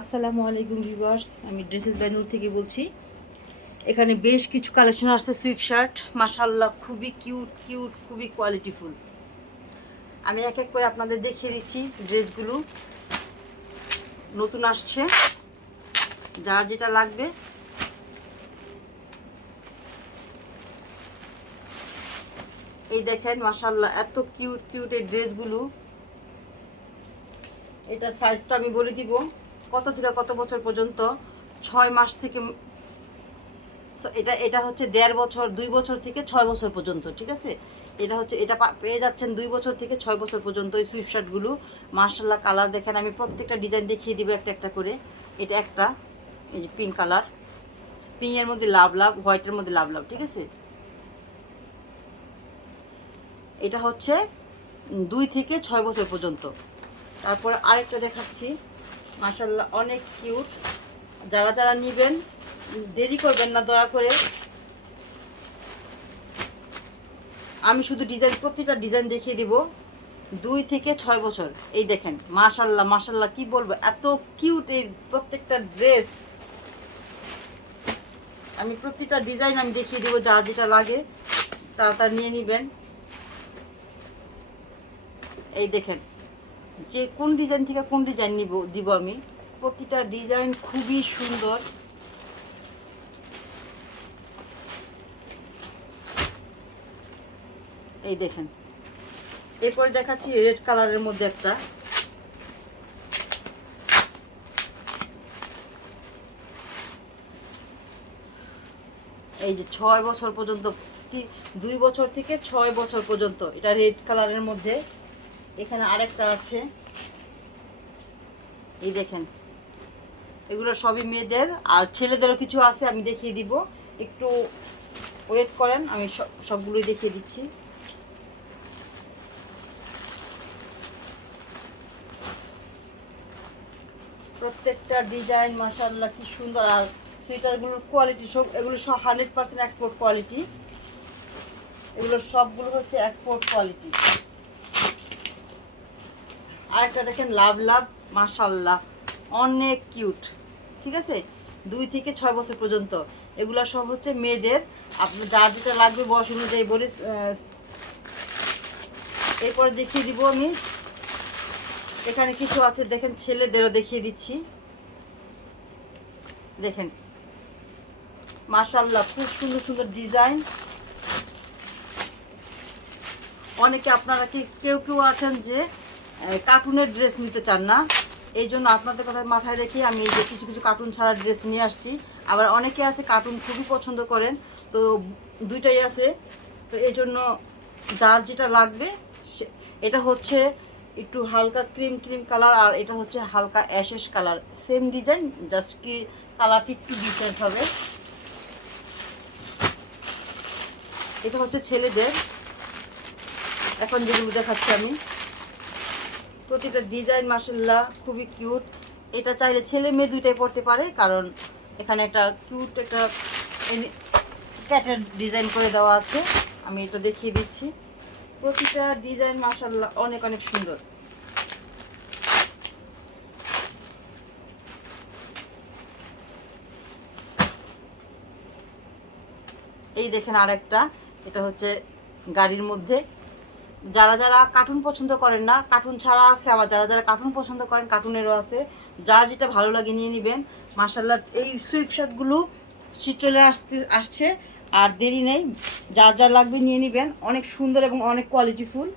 আসসালামু আলাইকুম ভিউয়ার্স, আমি ড্রেসেস ব্যানুর থেকে বলছি। এখানে বেশ কিছু কালেকশন আসছে সুইফট শার্ট মাশাল্লাহ খুবই কিউট কিউট, খুবই কোয়ালিটিফুল। আমি এক এক করে আপনাদের দেখিয়ে দিচ্ছি ড্রেসগুলো। নতুন আসছে, যার যেটা লাগবে। এই দেখেন মাশাল্লাহ এত কিউট কিউট এই ড্রেসগুলো। এটা সাইজটা আমি বলে দিব। কত থেকে কত বছর পর্যন্ত? ছয় মাস থেকে এটা এটা হচ্ছে দেড় বছর, দুই বছর থেকে ছয় বছর পর্যন্ত, ঠিক আছে? এটা হচ্ছে, এটা পেয়ে যাচ্ছেন দুই বছর থেকে ছয় বছর পর্যন্ত এই সুইফট শার্টগুলো মার্শাল্লাহ কালার দেখেন, আমি প্রত্যেকটা ডিজাইন দেখিয়ে দিব একটা একটা করে। এটা একটা, এই যে পিঙ্ক কালার পিঙ্কের মধ্যে লাভ লাভ হোয়াইটের মধ্যে লাভ লাভ, ঠিক আছে? এটা হচ্ছে দুই থেকে ছয় বছর পর্যন্ত। তারপর আরেকটা দেখাচ্ছি। মাশাল্লাহ অনেক কিউট যারা যারা নেবেন, দেরি করবেন না, দয়া করে। আমি শুধু ডিজাইন প্রতিটা ডিজাইন দেখিয়ে দিব। দুই থেকে ছয় বছর। এই দেখেন মাশাল্লাহ মাশাল্লাহ কি বলব, এত কিউট এই প্রত্যেকটা ড্রেস আমি প্রতিটা ডিজাইন আমি দেখিয়ে দেবো, যার যেটা লাগে তাড়াতাড়ি নিয়ে নেবেন। এই দেখেন যে কোন ডিজাইন থেকে কোন ডিজাইন নিব, দিব আমি। প্রতিটা ডিজাইন খুবই সুন্দর। এই দেখেন। এরপরে দেখাচ্ছি রেড কালারের মধ্যে একটা। এই যে ছয় বছর পর্যন্ত দুই বছর থেকে ছয় বছর পর্যন্ত, এটা রেড কালারের মধ্যে। এখানে আরেকটা আছে। এই দেখেন। এগুলো সবই মেয়েদের। আর ছেলেদেরও কিছু আছে, আমি দেখিয়ে দিব। একটু ওয়েট করেন, আমি সব সবগুলোই দেখিয়ে দিচ্ছি। প্রত্যেকটা ডিজাইন মাশাআল্লাহ, কি সুন্দর। আর সুইটারগুলোর কোয়ালিটি সব, এগুলো সব হান্ড্রেড পার্সেন্ট এক্সপোর্ট কোয়ালিটি এগুলো সবগুলো হচ্ছে এক্সপোর্ট কোয়ালিটি আরেকটা দেখেন, লাভ লাভ, মাশাল্লাহ, অনেক কিউট ঠিক আছে? দুই থেকে ছয় বছর পর্যন্ত। এগুলো সব হচ্ছে মেয়েদের। আপনার যার যেটা লাগবে বয়স অনুযায়ী বলে এরপরে দেখিয়ে দিব আমি। এখানে কিছু আছে, দেখেন, ছেলেদেরও দেখিয়ে দিচ্ছি। দেখেন, মাশাল্লাহ, খুব সুন্দর সুন্দর ডিজাইন। অনেকে আপনারা কি, কেউ কেউ আছেন যে কার্টুনের ড্রেস নিতে চান না। এই জন্য আপনাদের কথা মাথায় রেখে আমি এই যে কিছু কিছু কার্টুন ছাড়া ড্রেস নিয়ে আসছি। আবার অনেকে আছে কার্টুন খুবই পছন্দ করেন, তো দুইটাই আছে। তো এই জন্য যার যেটা লাগবে এটা হচ্ছে একটু হালকা ক্রিম ক্রিম কালার আর এটা হচ্ছে হালকা ashes colour same design just কি কালারটি একটু ডিফারেন্ট হবে। এটা হচ্ছে ছেলেদের। এখন যেগুলো দেখাচ্ছি আমি। প্রতিটা ডিজাইন মাসাল্লাহ খুবই কিউট। এটা চাইলে ছেলে মেয়ে দুইটাই পড়তে পারে, কারণ এখানে একটা কিউট একটা ক্যাটের ডিজাইন করে দেওয়া আছে। আমি এটা দেখিয়ে দিচ্ছি। প্রতিটা ডিজাইন মাসাল্লাহ অনেক অনেক সুন্দর। এই দেখেন আরেকটা, এটা হচ্ছে গাড়ির মধ্যে। যারা যারা কার্টুন পছন্দ করেন না কার্টুন ছাড়া আছে আবার যারা যারা কার্টুন পছন্দ করেন কার্টুনেরও আছে। যার যেটা ভালো লাগে নিয়ে নেবেন। মার্শাল্লাহ এই সুইফট শার্টগুলো শীত চলে আসতে, আসছে, আর দেরি নেই। যার যার লাগবে নিয়ে নেবেন। অনেক সুন্দর এবং অনেক কোয়ালিটিফুল